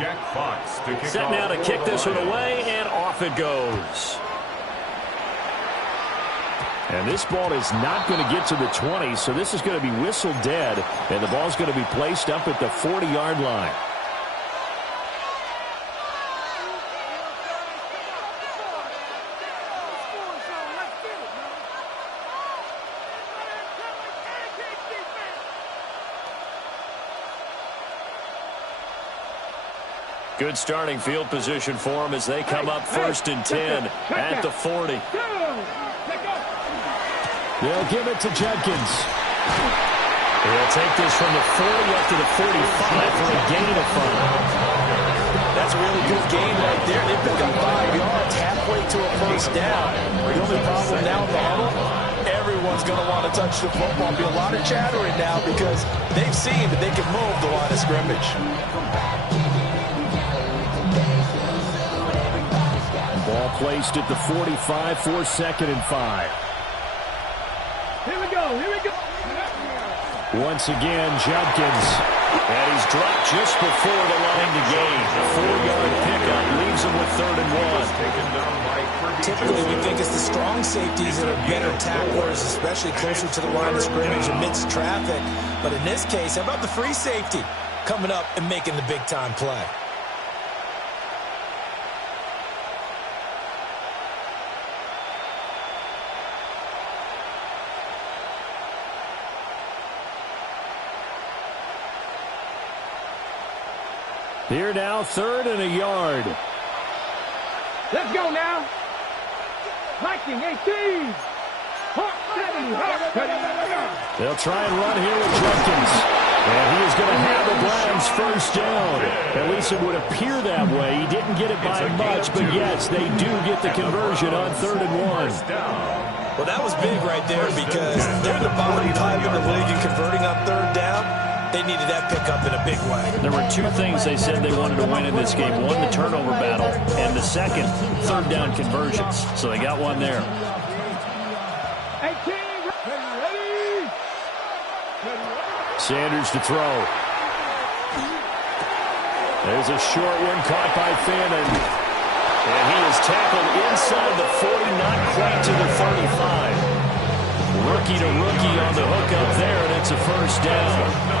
Set now to kick this one away, and off it goes. And this ball is not going to get to the 20, so this is going to be whistled dead, and the ball's going to be placed up at the 40-yard line. Good starting field position for them as they come up 1st and 10 at the 40. They'll give it to Jenkins. He'll take this from the 40 up to the 45 for a gain of 5. That's a really good game right there. They pick up 5 yards halfway to a first down. The only problem now in the huddle, everyone's going to want to touch the football. Be a lot of chattering now because they've seen that they can move the line of scrimmage. Ball placed at the 45 for 2nd and 5. Here we go. Once again, Jenkins. And he's dropped just before the line to gain. A 4-yard pickup leaves him with 3rd and 1. Typically, we think it's the strong safeties that are better tacklers, especially closer to the line of scrimmage amidst traffic. But in this case, how about the free safety coming up and making the big-time play? Here now, 3rd and a yard. Let's go now. Viking 18. They'll try and run here with Jenkins. And he is going to have the Browns 1st down. At least it would appear that way. He didn't get it by much, but yes, they do get the conversion on 3rd and 1. Well, that was big right there because they're the bottom 5 in the league in converting on 3rd down. They needed that pickup in a big way. There were 2 things they said they wanted to win in this game. One, the turnover battle, and the second, 3rd down conversions. So they got one there. 18, ready. Sanders to throw. There's a short one caught by Fannin. And he is tackled inside the 40, not quite to the 35. Rookie to rookie on the hook up there, and it's a 1st down.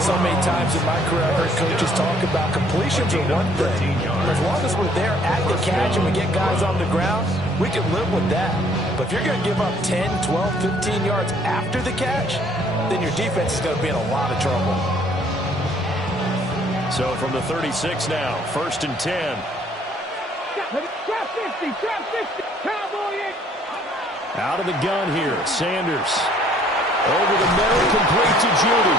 So many times in my career, I've heard coaches talk about completions are one thing. As long as we're there at the catch and we get guys on the ground, we can live with that. But if you're going to give up 10, 12, 15 yards after the catch, then your defense is going to be in a lot of trouble. So from the 36 now, 1st and 10. Trap 50, Cowboy. Out of the gun here, Sanders. Over the middle, complete to Judy.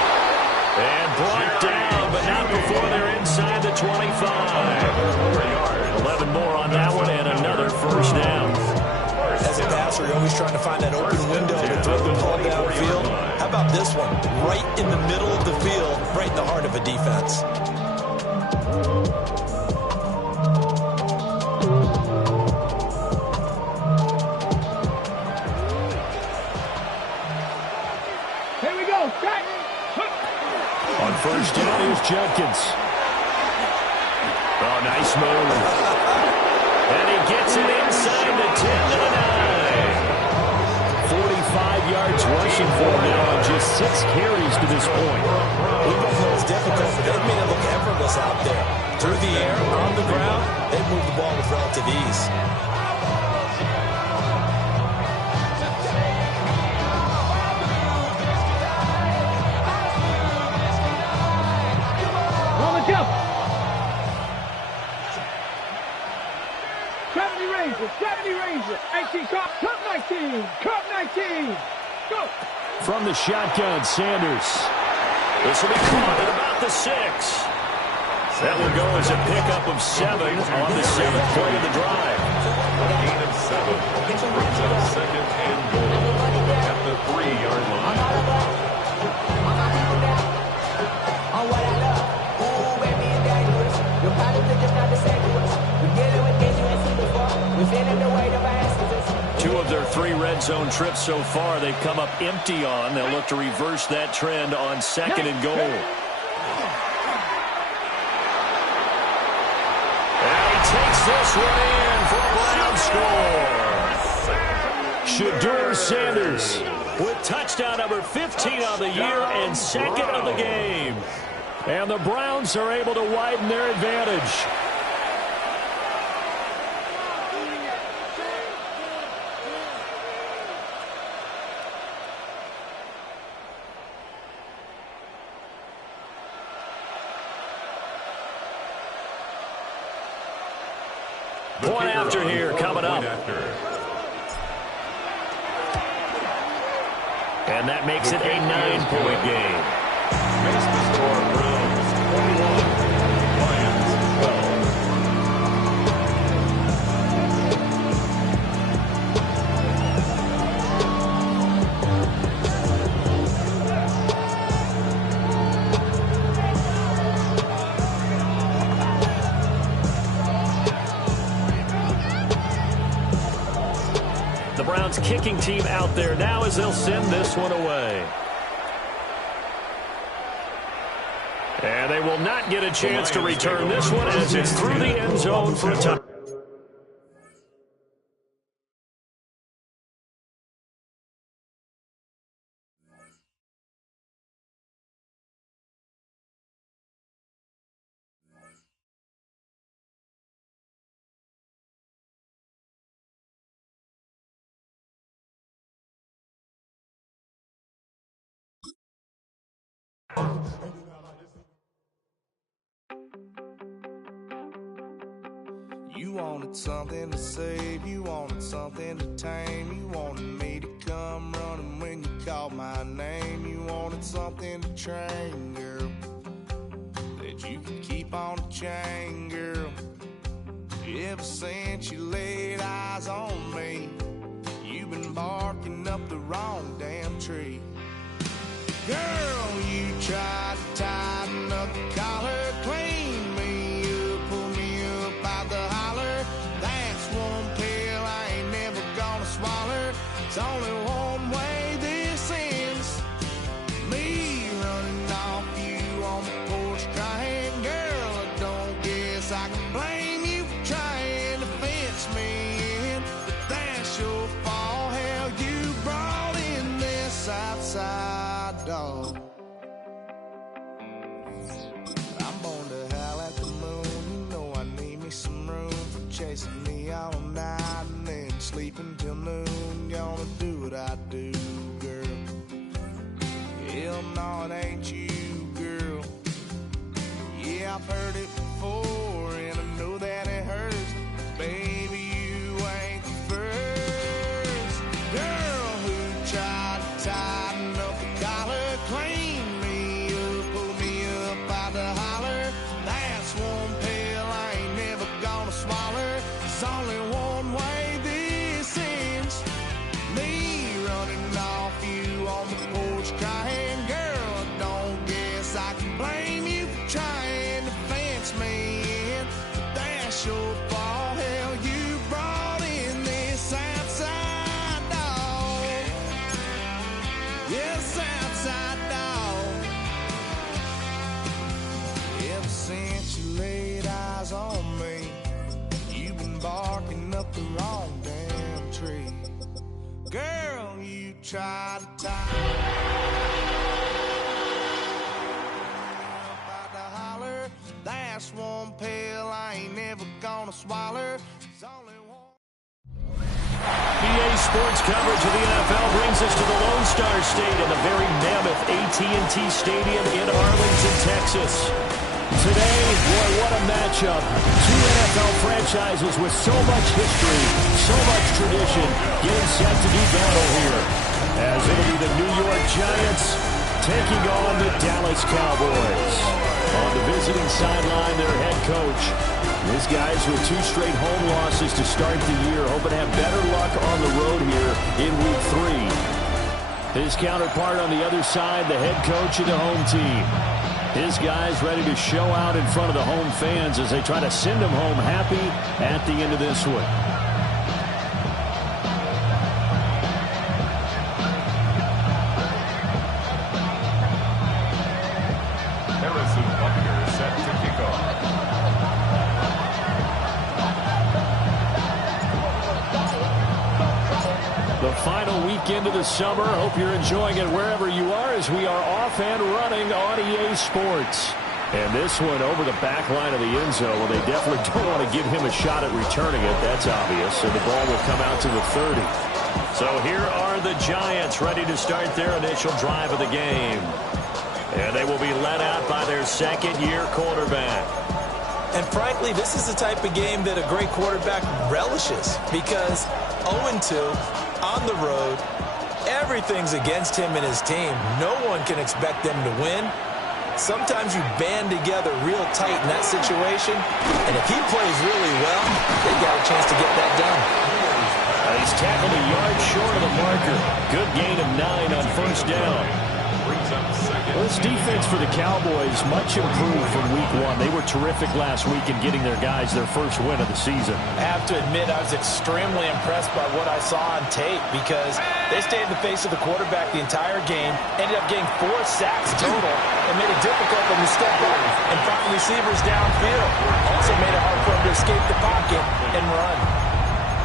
And brought down, but not before they're inside the 25. 11 more on that one, and another 1st down. As a passer, you're always trying to find that open window to throw the ball downfield. How about this one? Right in the middle of the field, right in the heart of a defense. Here we go. On 1st down, here's Jenkins. Oh, nice move. And he gets it inside the 10 to the 9. 45 yards rushing for him now on just 6 carries to this point. We both know it's difficult, but they've made it look effortless out there. Through the air, on the ground, they've moved the ball with relative ease. Cup 19. Go. From the shotgun, Sanders. This will be caught at about the 6. That will go as a pickup of 7 on the 7th play of the drive. Gain of 7. Brings up 2nd and goal at the 3-yard line. Two of their 3 red zone trips so far, they've come up empty on. They'll look to reverse that trend on 2nd and goal. takes this one in for a Brown score. Shedeur Sanders with touchdown number 15 on the year and second of the game. And the Browns are able to widen their advantage. Point after here coming up. And that makes it a 9-point game. Makes the score Browns 21, Lions 12. The Browns kicking team out there now as they'll send this one away. And they will not get a chance to return this one as it's through the end zone for a touchdown. You wanted something to save, you wanted something to tame, you wanted me to come running when you called my name, you wanted something to train, girl, that you could keep on the chain, girl. Ever since you laid eyes on me, you've been barking up the wrong damn tree. Girl, you tried to tighten up the collar, clean me up, pull me up out the holler. That's one pill I ain't never gonna swallow. It's only one way this ends. Me running off you on the porch crying. Girl, I don't guess I can blame you for trying to fence me in. But that's your fault, hell, you brought in this outside dog. I'm born to howl at the moon. You know I need me some room for chasing me all night and then sleeping till noon. Gonna do what I do, girl. Hell no, it ain't you, girl. Yeah, I've heard it before and I know that it hurts. Baby, you ain't the first girl who tried to tighten up the collar, clean me up, pull me up out the holler. That's one pill I ain't never gonna swallow. It's only one way this ends. Me running off you on the porch crying. Girl, I don't guess I can blame you for trying to fence me in. But that's your fault, hell, you brought in this outside dog. Yes, outside dog. Ever since you laid eyes on me, you've been barking up the wrong damn tree. Girl, you tried to tie up out the holler. That's one pill I ain't never gonna swallow. It's only one. EA Sports coverage of the NFL brings us to the Lone Star State in the very mammoth AT&T Stadium in Arlington, Texas. Today, boy, what a matchup. Two NFL franchises with so much history, so much tradition, getting set to do battle here. As it'll be the New York Giants taking on the Dallas Cowboys. On the visiting sideline, their head coach. These guys with 2 straight home losses to start the year, hoping to have better luck on the road here in Week 3. His counterpart on the other side, the head coach of the home team. His guys ready to show out in front of the home fans as they try to send them home happy at the end of this one. Harrison Butker set to kick off. final weekend of the summer. Hope you're enjoying it wherever you are as we are off and running on EA Sports. And this one over the back line of the end zone. Well, they definitely don't want to give him a shot at returning it. That's obvious. So the ball will come out to the 30. So here are the Giants ready to start their initial drive of the game. And they will be led out by their second-year quarterback. And frankly, this is the type of game that a great quarterback relishes because 0-2 on the road, everything's against him and his team. No one can expect them to win. Sometimes you band together real tight in that situation, and if he plays really well, they got a chance to get that done. He's tackled a yard short of the marker. Good gain of 9 on first down. Well, this defense for the Cowboys much improved from week 1. They were terrific last week in getting their guys their first win of the season. I have to admit I was extremely impressed by what I saw on tape because they stayed in the face of the quarterback the entire game, ended up getting 4 sacks total, and made it difficult for them to step up and find receivers downfield. Also made it hard for them to escape the pocket and run.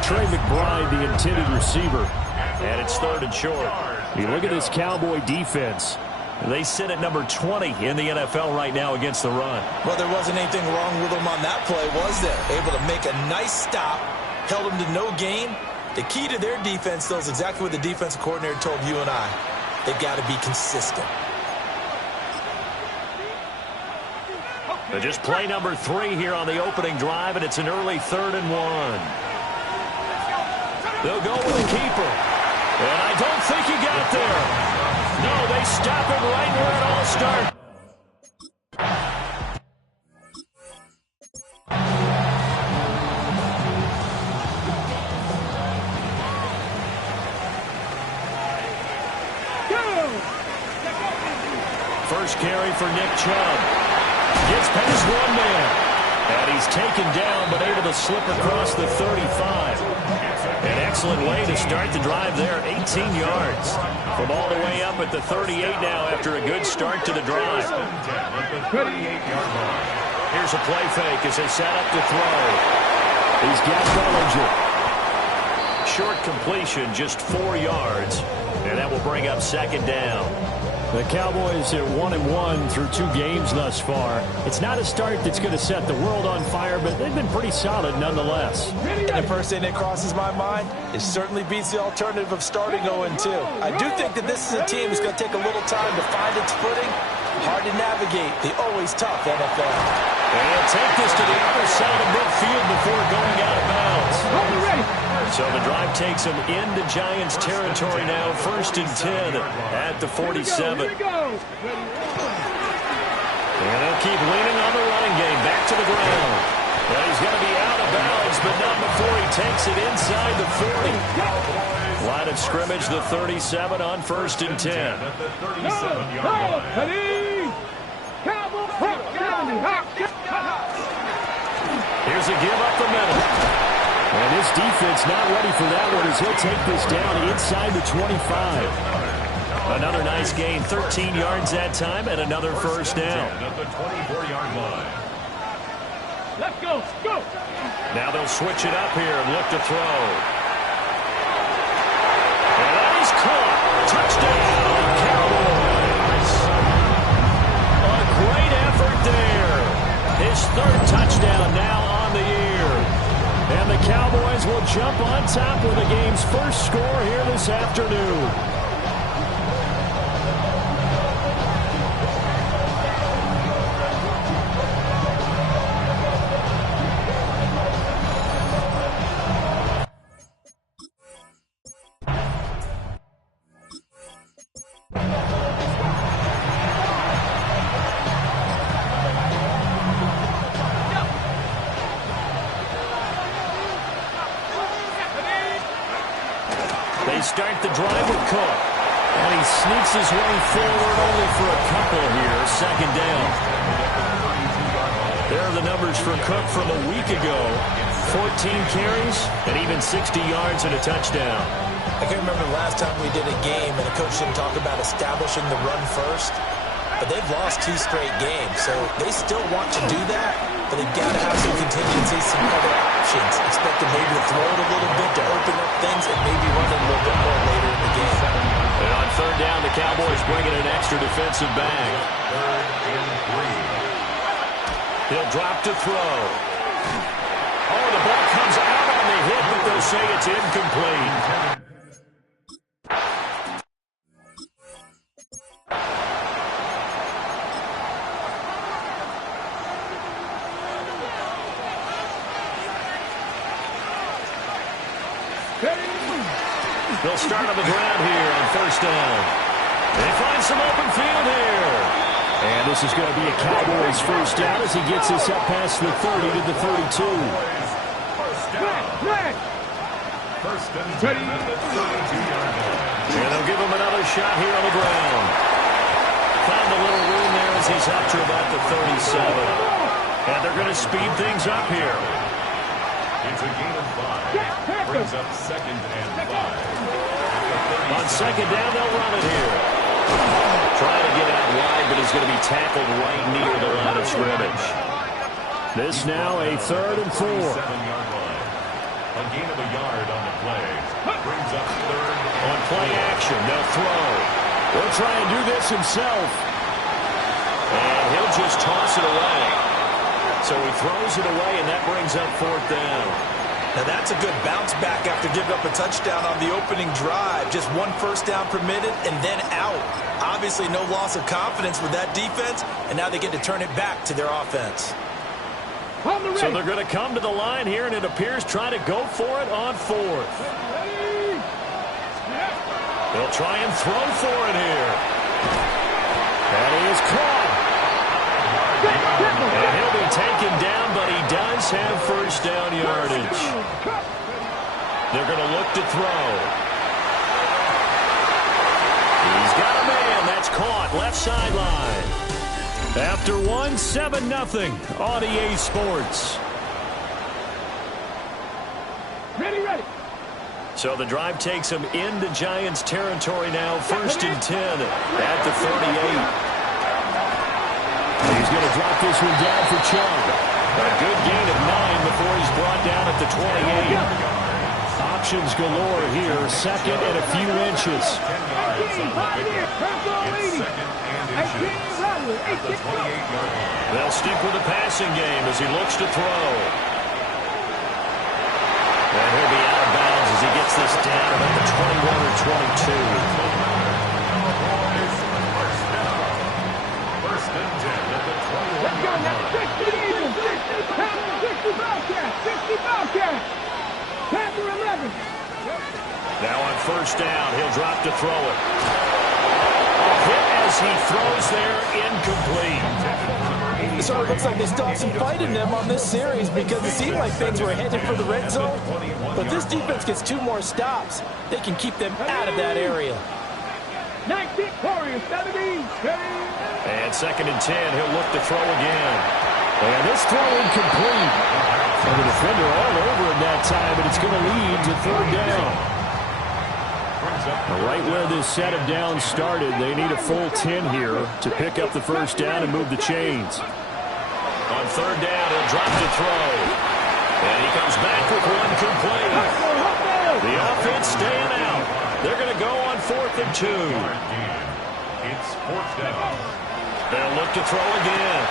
Trey McBride, the intended receiver, and it's 3rd and short. You look at this Cowboy defense. They sit at number 20 in the NFL right now against the run. Well, there wasn't anything wrong with them on that play, was there? Able to make a nice stop, held them to no gain. The key to their defense, though, is exactly what the defensive coordinator told you and I. They've got to be consistent. But just play number 3 here on the opening drive, and it's an early 3rd and 1. They'll go with the keeper. And I don't think he got there. No, they stop him right where it all started. First carry for Nick Chubb. Gets past one man. And he's taken down, but able to slip across the 35. An excellent way to start the drive there, 18 yards. From all the way up at the 38 now after a good start to the drive. Here's a play fake as they set up to throw. He's got Bellinger. Short completion, just 4 yards. And that will bring up 2nd down. The Cowboys are 1-1 through 2 games thus far. It's not a start that's going to set the world on fire, but they've been pretty solid nonetheless. And the first thing that crosses my mind, it certainly beats the alternative of starting 0-2. I do think that this is a team that's going to take a little time to find its footing. Hard to navigate the always tough NFL. And he'll take this to the other side of midfield before going out of bounds. So the drive takes them into Giants territory now, 1st and 10 at the 47. And they'll keep leaning on the running game, back to the ground. Well, he's going to be out of bounds, but not before he takes it inside the 40. Line of scrimmage, the 37 on 1st and 10. Here's a give up the middle. And this defense not ready for that one as he'll take this down inside the 25. Another nice gain, 13 yards that time, and another first down. At the 24-yard line. Let's go, go. Now they'll switch it up here and look to throw. And that is caught. Touchdown, Cowboys. A great effort there. His 3rd touchdown now on the year. And the Cowboys will jump on top with the game's first score here this afternoon. They start the drive with Cook. And he sneaks his way forward only for a couple here. 2nd down. There are the numbers for Cook from a week ago. 14 carries and even 60 yards and a touchdown. I can remember the last time we did a game and the coach didn't talk about establishing the run first. but they've lost 2 straight games, so they still want to do that, but they've got to have some contingencies, some other options. Expect them maybe to throw it a little bit to open up things and maybe run it a little bit more later in the game. And on third down, the Cowboys bringing an extra defensive back. He'll drop to throw. Oh, the ball comes out on the hit, but they'll say it's incomplete. They'll start on the ground here on first down. They find some open field here. And this is going to be a Cowboys first down as he gets this up past the 30 to the 32. First and 10 at the 32-yard line. And they'll give him another shot here on the ground. Found a little room there as he's up to about the 37. And they're going to speed things up here. It's a gain of 5. Brings up second and 5. On second down, they'll run it here. Trying to get out wide, but he's going to be tackled right near the line of scrimmage. This now a 3rd and 4. 7-yard line. A gain of a yard on the play. Brings up third. On play action, they'll throw. He'll try and do this himself. And he'll just toss it away. So he throws it away, and that brings up 4th down. Now that's a good bounce back after giving up a touchdown on the opening drive. Just 1 first down permitted and then out. Obviously no loss of confidence with that defense, and now they get to turn it back to their offense. So they're going to come to the line here, and it appears try to go for it on 4th. They'll try and throw for it here. And he is caught. And he'll be taken down, but he does have first down yardage. They're going to look to throw. He's got a man. That's caught. Left sideline. After 1, 7-0 on EA Sports. Ready. So the drive takes him into Giants territory now. 1st and 10 at the 38. He's going to drop this one down for Chubb. A good gain of 9 before he's brought down at the 28. Options galore here. 2nd and a few inches. They'll stick with the passing game as he looks to throw. And he'll be out of bounds as he gets this down about the 21 or 22. First and 10 at the 21-yard line. 60 Bobcat. Panther 11. Now on first down, he'll drop to throw it. A hit as he throws there, incomplete. So it looks like they still have some fight in them on this series because it seemed like things were headed for the red zone. But this defense gets 2 more stops. They can keep them out of that area. 19 Warriors, 17. And 2nd and 10, he'll look to throw again. And this throw incomplete. And the defender all over him that time, but it's going to lead to 3rd down. Right where this set of downs started, they need a full 10 here to pick up the first down and move the chains. On 3rd down, he'll drop to throw. And he comes back with one complete. The offense staying out. They're going to go on 4th and 2. It's 4th down. They'll look to throw again.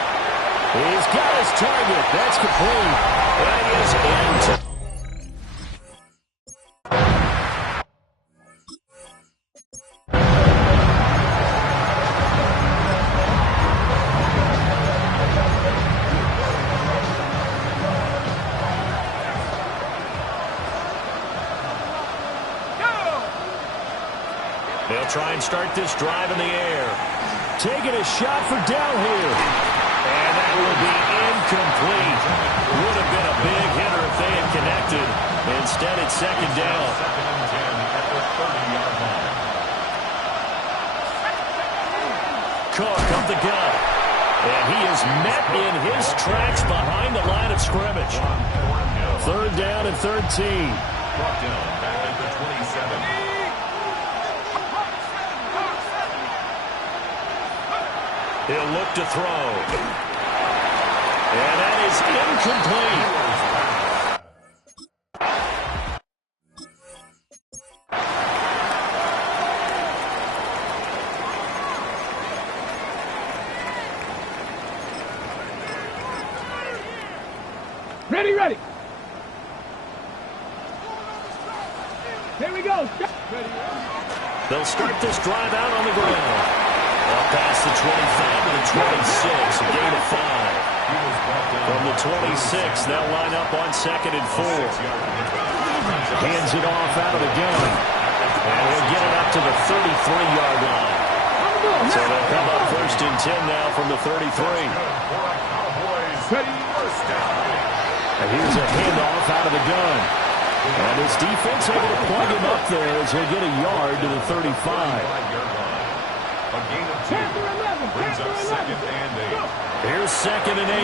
He's got his target. That's complete. That is into. They'll try and start this drive in the air. Taking a shot for down here. And that will be incomplete. Would have been a big hitter if they had connected. Instead, it's 2nd down. 2nd and 10 at the 30-yard line. Cook up the gut. And he is met in his tracks behind the line of scrimmage. 3rd down and 13. Brought down back at the 27. He'll look to throw. And that is incomplete. Ready, ready. Here we go. Ready. They'll start this drive out on the ground. Up past the 25 to the 26, a gain of 5. From the 26, they'll line up on 2nd and 4. Hands it off out of the gun. And he'll get it up to the 33-yard line. So they'll come up 1st and 10 now from the 33. And here's a handoff out of the gun. And his defense able to plug him up there as he'll get a yard to the 35. A gain of 2 brings up 2nd and 8. Here's 2nd and 8.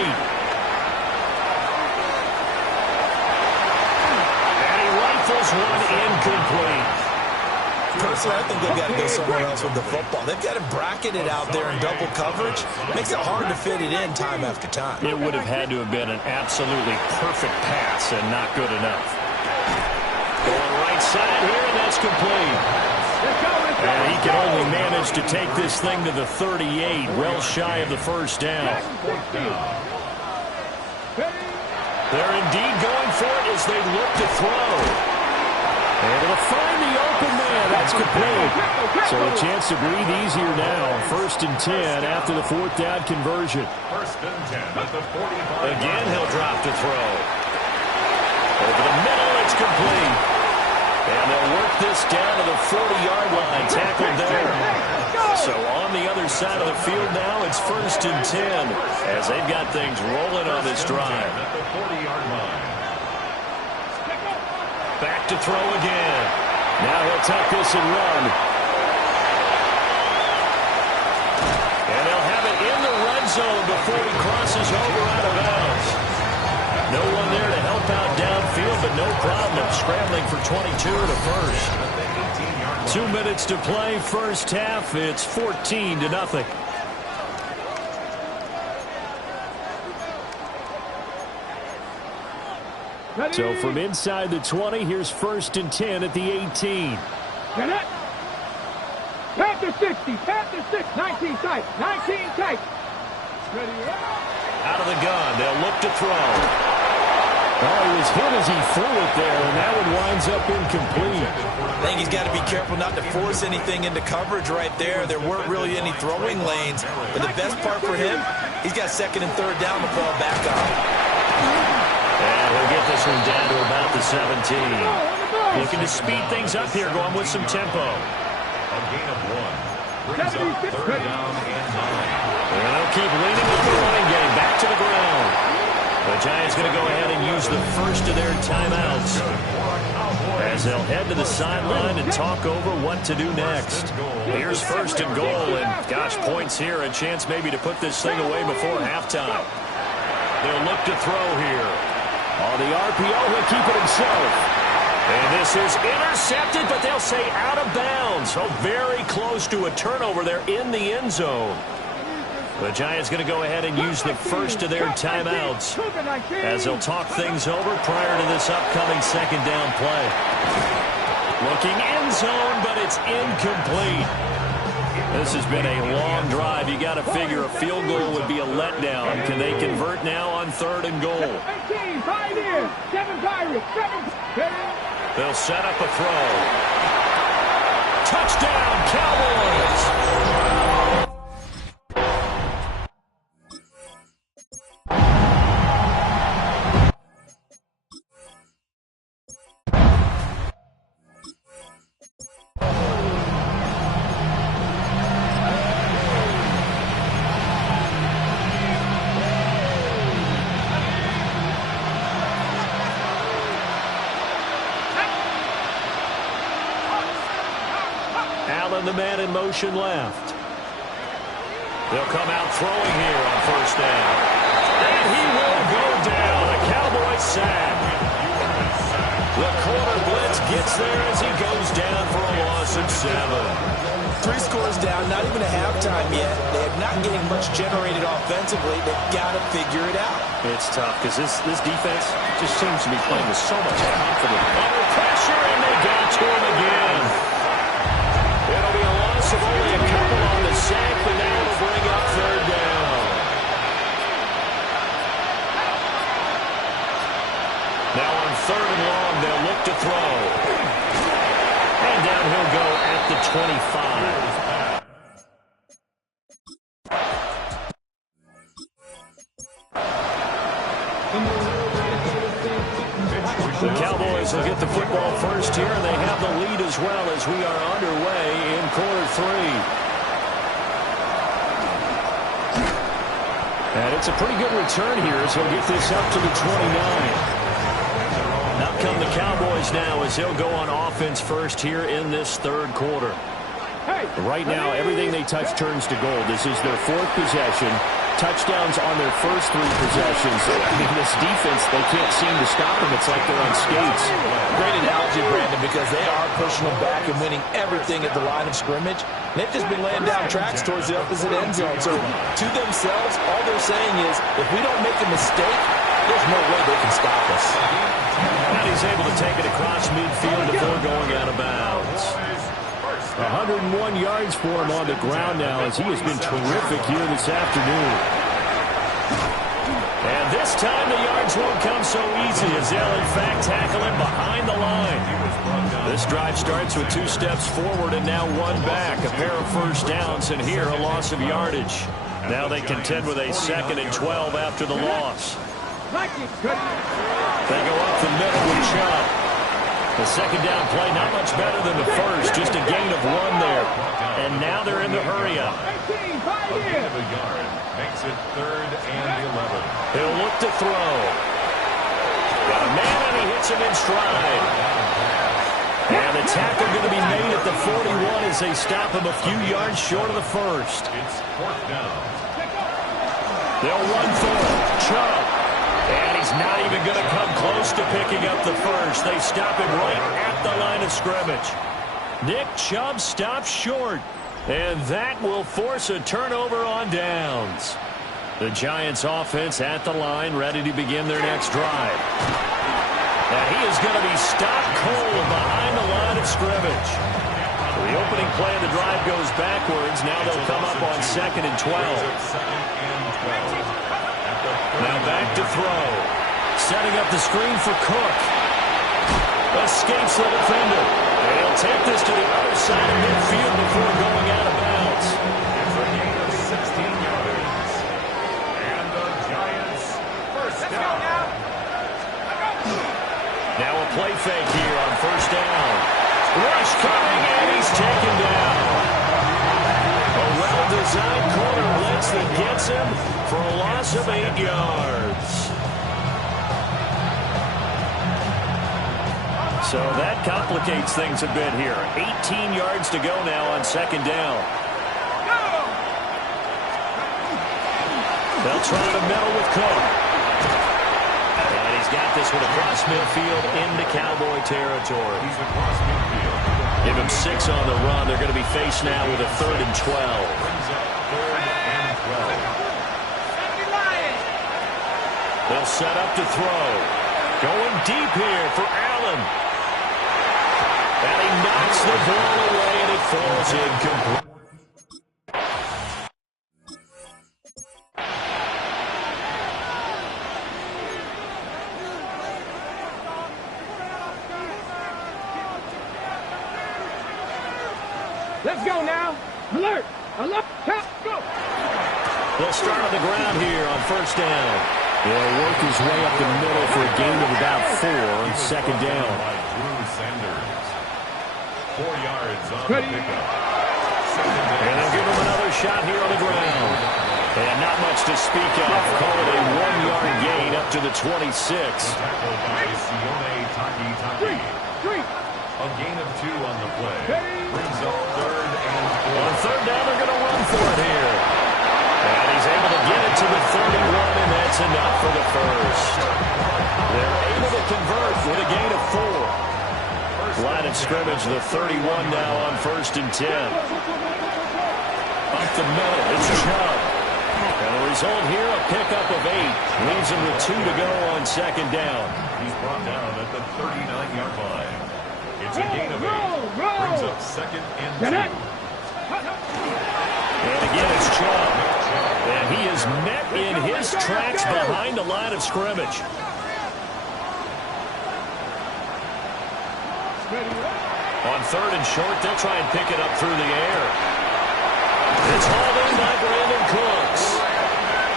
And he rifles one incomplete. Personally, I think they've got to go somewhere else with the football. They've got to bracket it out there in double coverage. Makes it hard to fit it in time after time. It would have had to have been an absolutely perfect pass and not good enough. Going right side here, and that's complete. And he can only manage to take this thing to the 38, well shy of the 1st down. They're indeed going for it as they look to throw. Able to find the open man. That's complete. So a chance to breathe easier now. 1st and 10 after the 4th down conversion. 1st and 10 at the 45. Again, he'll drop to throw. Over the middle, it's complete. And they'll work this down to the 40-yard line. Tackled there. So on the other side of the field now, it's 1st and 10 as they've got things rolling on this drive. At the 40-yard line. Back to throw again. Now he'll take this and run. And they'll have it in the red zone before he crosses over out of bounds. No one there to help out downfield, but no problem scrambling for 22 to 1st. 2 minutes to play, 1st half. It's 14-0. So from inside the 20, here's 1st and 10 at the 18. Panther 60, Panther 6, 19 tight, 19 tight. Ready, out of the gun, they'll look to throw. Oh, he was hit as he threw it there, and that one winds up incomplete. I think he's got to be careful not to force anything into coverage right there. There weren't really any throwing lanes, but the best part for him, he's got 2nd and 3rd down to fall back on. And he'll get this one down to about the 17. Looking to speed things up here, going with some tempo. A gain of 1 brings up 3rd down and 9. And they'll keep leaning on the running game. Back to the ground. The Giants going to go ahead and use the first of their timeouts as they'll head to the sideline and talk over what to do next. Here's 1st and goal, and gosh, points here, a chance maybe to put this thing away before halftime. They'll look to throw here. On the RPO, he'll keep it himself. And this is intercepted, but they'll say out of bounds. So very close to a turnover there in the end zone. The Giants going to go ahead and use the first of their timeouts as they'll talk things over prior to this upcoming 2nd down play. Looking end zone, but it's incomplete. This has been a long drive. You got to figure a field goal would be a letdown. Can they convert now on 3rd and goal? 18, Pioneers, 7 Pirates, 7. They'll set up a throw. Touchdown, Cowboys! The man in motion left. They'll come out throwing here on 1st down. And he will go down. A Cowboy sack. The corner blitz gets there as he goes down for a loss of 7. 3 scores down, not even a halftime yet. They have not getting much generated offensively. They've got to figure it out. It's tough because this defense just seems to be playing with so much confidence. Under pressure, and they got to him again. It'll be a loss of only a couple on the sack, but now it'll bring up third down. Now on third and long, they'll look to throw. And down he'll go at the 25. The Cowboys will get the football first here, and they have the lead as well as we are underway in quarter 3. And it's a pretty good return here as he'll get this up to the 29. Out come the Cowboys now as they'll go on offense first here in this third quarter. Right now, everything they touch turns to gold. This is their 4th possession. Touchdowns on their first 3 possessions. I mean, this defense, they can't seem to stop them. It's like they're on skates. Great analogy, Brandon, because they are pushing them back and winning everything at the line of scrimmage. They've just been laying down tracks towards the opposite end zone. So to themselves, all they're saying is, if we don't make a mistake, there's no way they can stop us. And he's able to take it across midfield before going out of bounds. 101 yards for him on the ground now as he has been terrific here this afternoon. And this time the yards won't come so easy as they'll in fact tackle him behind the line. This drive starts with 2 steps forward and now 1 back. A pair of first downs and here a loss of yardage. Now they contend with a 2nd and 12 after the loss. They go up the middle with Chubb. The second down play, not much better than the first, just a gain of 1 there. And now they're in the hurry-up. A gain of a yard makes it 3rd and 11. He'll look to throw. Got a man, and he hits him in stride. And the tackle going to be made at the 41 as they stop him a few yards short of the first. It's 4th down. They'll run for it. Chubb. And he's not even going to come close to picking up the first. They stop him right at the line of scrimmage. Nick Chubb stops short. And that will force a turnover on downs. The Giants offense at the line, ready to begin their next drive. And he is going to be stopped cold behind the line of scrimmage. The opening play of the drive goes backwards. Now they'll come up on 2nd and 12. Now back to throw. Setting up the screen for Cook. Escapes the defender. And he'll take this to the other side of midfield before going out of bounds. It's a gain of 16 yards. And the Giants first down. Now a play fake here on first down. Rush coming, and he's taken down. A well-designed corner blitz that gets him for a loss of 8 yards. So that complicates things a bit here. 18 yards to go now on 2nd down. They'll try the middle with Cook. And he's got this one across midfield into Cowboy territory. He's across midfield. Give him 6 on the run. They're going to be faced now with a 3rd and 12. Brings up 3rd and 12. They'll set up to throw. Going deep here for Allen. And he knocks the ball away, and it falls incomplete. Let's go now. Alert. Alert. Go. They'll start on the ground here on first down. They'll work his way up the middle for a gain of about 4 on 2nd down. By Drew Sanders. 4 yards on the pickup. And they'll give him another shot here on the ground. And not much to speak of. Call it a 1-yard gain up to the 26. Tackled by Sione Taki. A gain of 2 on the play. Brings up 3rd and 4. On 3rd down, they're going to run for it here. And he's able to get it to the 31, and that's enough for the first. They're able to convert with a gain of 4. Line of scrimmage, the 31 now on 1st and 10. the middle. It's Chubb. And the result here, a pickup of 8. Leaves him with 2 to go on second down. He's brought down at the 39-yard line. It's a gain of 8. Brings up second and 2. And again, it's Chubb. And he is met in his tracks behind the line of scrimmage. On third and short, they'll try and pick it up through the air. It's hauled in by Brandon Cooks.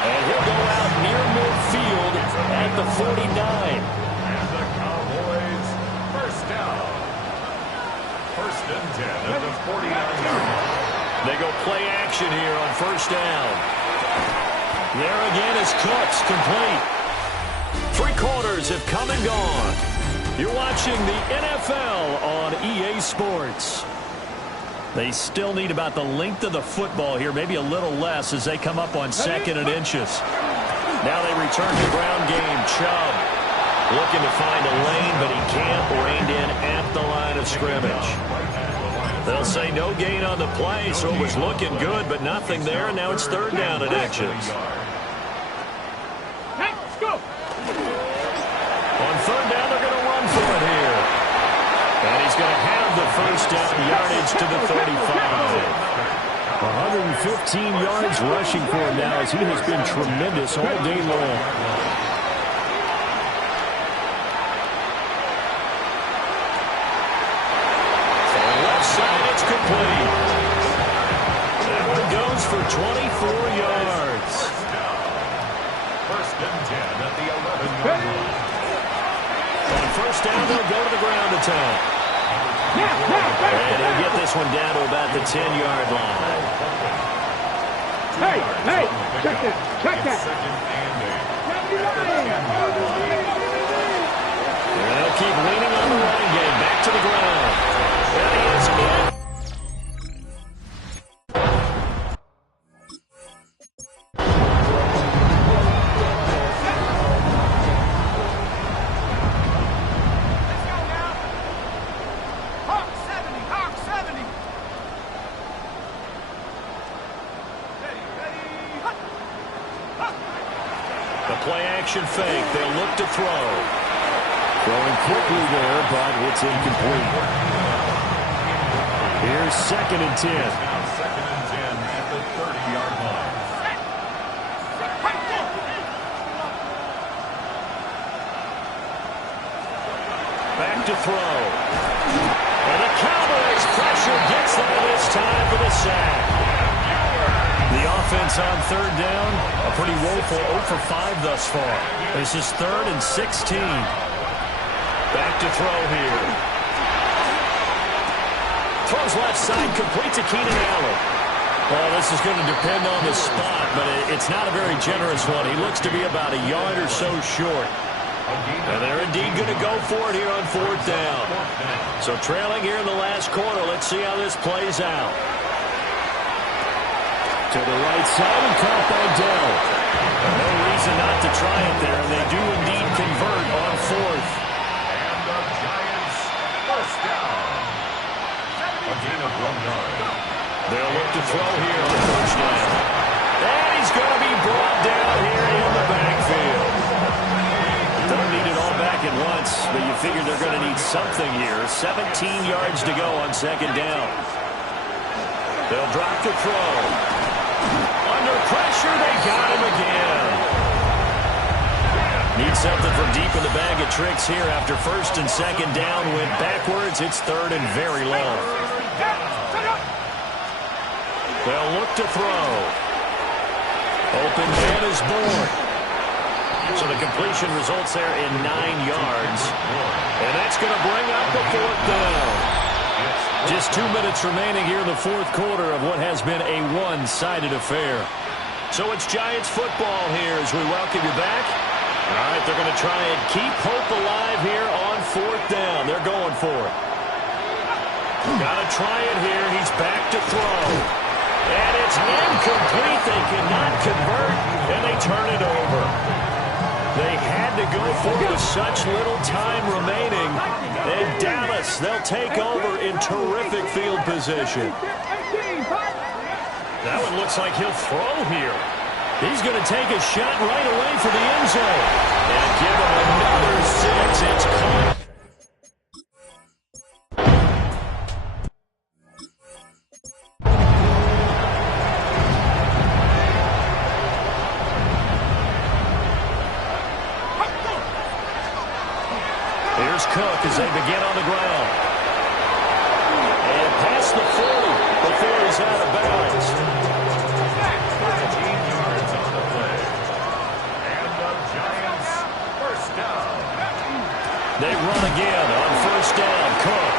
And he'll go out near midfield at the 49. And the Cowboys, first down. First and 10 at the 49-yard line. They go play action here on first down. There again is Cooks, complete. 3 quarters have come and gone. You're watching the NFL on EA Sports. They still need about the length of the football here, maybe a little less as they come up on second and inches. Now they return to ground game. Chubb looking to find a lane, but he can't. Reined in at the line of scrimmage. They'll say no gain on the play, so it was looking good, but nothing there. Now it's third down and inches. Let's go. On third down, they're going to run for it here. And he's going to have the first down yardage to the 35. 115 yards rushing for him now as he has been tremendous all day long. For the left side, it's complete. That one goes for 24 yards. First and 10 at the 11-yard line. On first down, they'll go to the ground attack. And he'll get this one down to about the 10-yard line. Hey, check that. Second and 8. They'll keep leaning on the running game. Back to the ground. There he is in. Play-action fake. They'll look to throw. Throwing quickly there, but it's incomplete. Here's second and 10. Now second and 10 at the 30-yard line. Back to throw. And the Cowboys pressure gets there this time for the sack. The offense on third down, a pretty woeful 0 for 5 thus far. This is third and 16. Back to throw here. Throws left side, complete to Keenan Allen. Well, this is going to depend on the spot, but it's not a very generous one. He looks to be about a yard or so short. And they're indeed going to go for it here on fourth down. So trailing here in the last quarter, let's see how this plays out. To the right side and caught by Dell. No reason not to try it there, and they do indeed convert on fourth. And the Giants, first down. A gain of 1 yard. They'll look to throw here on first down. And he's going to be brought down here in the backfield. Don't need it all back at once, but you figure they're going to need something here. 17 yards to go on second down. They'll drop to throw. Under pressure, they got him again. Need something from deep in the bag of tricks here after first and second down. Went backwards. It's third and very low. They'll look to throw. Open man is born. So the completion results there in 9 yards. And that's going to bring up the fourth down. Just 2 minutes remaining here in the fourth quarter of what has been a one-sided affair. So it's Giants football here as we welcome you back. All right, they're going to try and keep hope alive here on fourth down. They're going for it. Got to try it here. He's back to throw. And it's incomplete. They cannot convert, and they turn it over. They had to go for it with such little time remaining. And Dallas, they'll take over in terrific field position. That one looks like he'll throw here. He's going to take a shot right away for the end zone. And give him another 6. It's caught. Here's Cook as they begin on the ground. And past the 40 before he's out of bounds. 13 yards on the play. And the Giants first down. They run again on first down. Cook.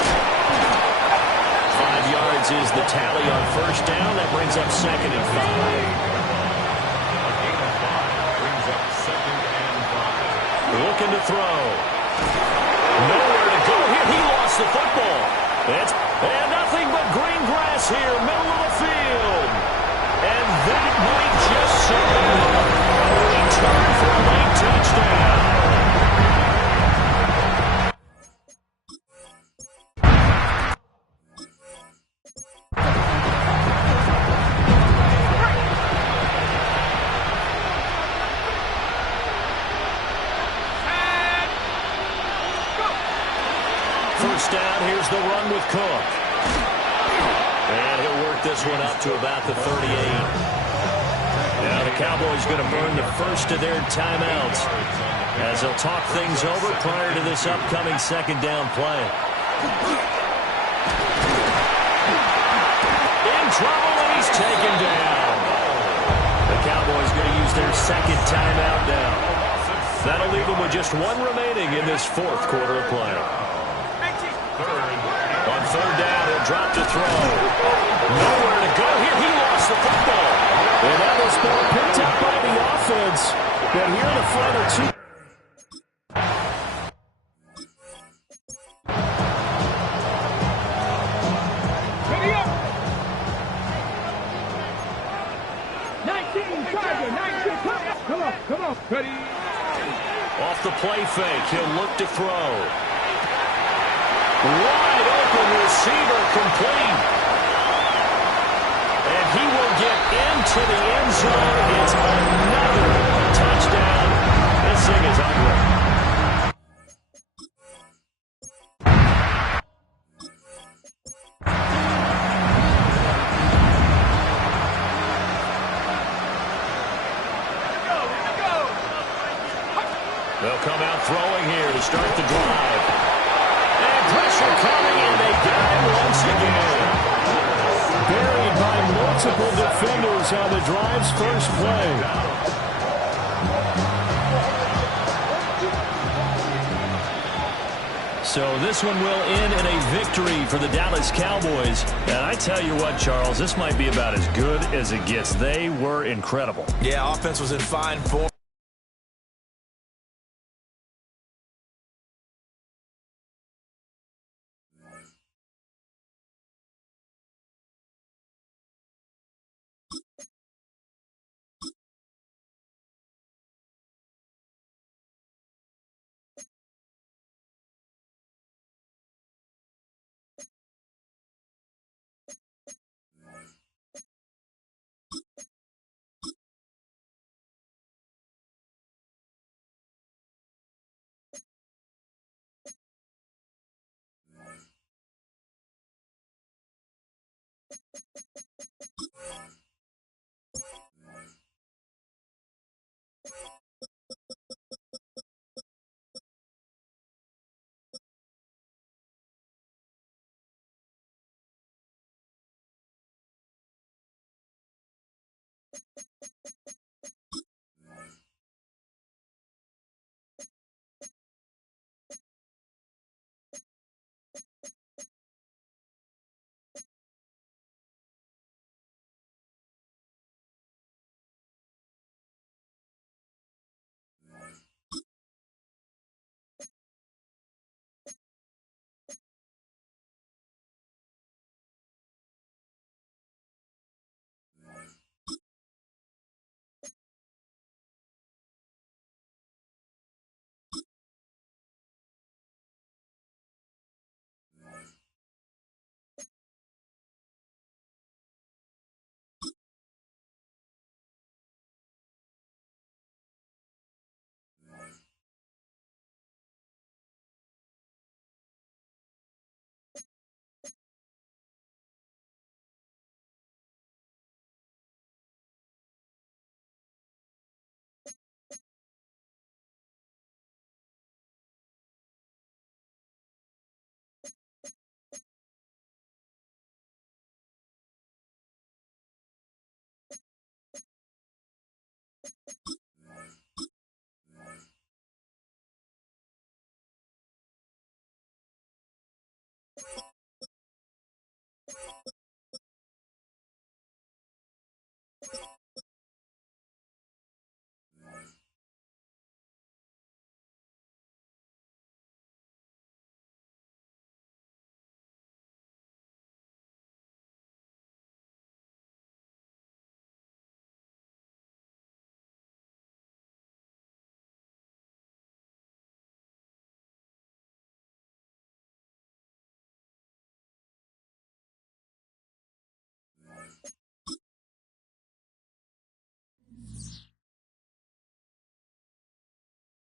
5 yards is the tally on first down. That brings up 2nd and 5. A gain of 5 brings up 2nd and 5. Looking to throw. Nowhere to go here. He lost the football. And nothing but green grass here, middle of the field. And that might just serve a return for a late touchdown. First down, here's the run with Cook. And he'll work this one up to about the 38. Now the Cowboys going to burn the first of their timeouts as they'll talk things over prior to this upcoming 2nd down play. In trouble, and he's taken down. The Cowboys going to use their 2nd timeout now. That'll leave them with just one remaining in this 4th quarter of play. On 3rd down, he'll drop to throw. Nowhere to go here. He lost the football. And that was ball picked up by the offense. But here in the final 2. Ready up. 19, Tiger, 19, come on, ready. Off the play fake, he'll look to throw. Wide open receiver complete. And he will get into the end zone. It's another touchdown. This thing is ugly. They'll come out throwing here to start the drive. And pressure coming, and they got him once again. Buried by multiple defenders on the drive's first play. So this one will end in a victory for the Dallas Cowboys. And I tell you what, Charles, this might be about as good as it gets. They were incredible. Yeah, offense was in fine form.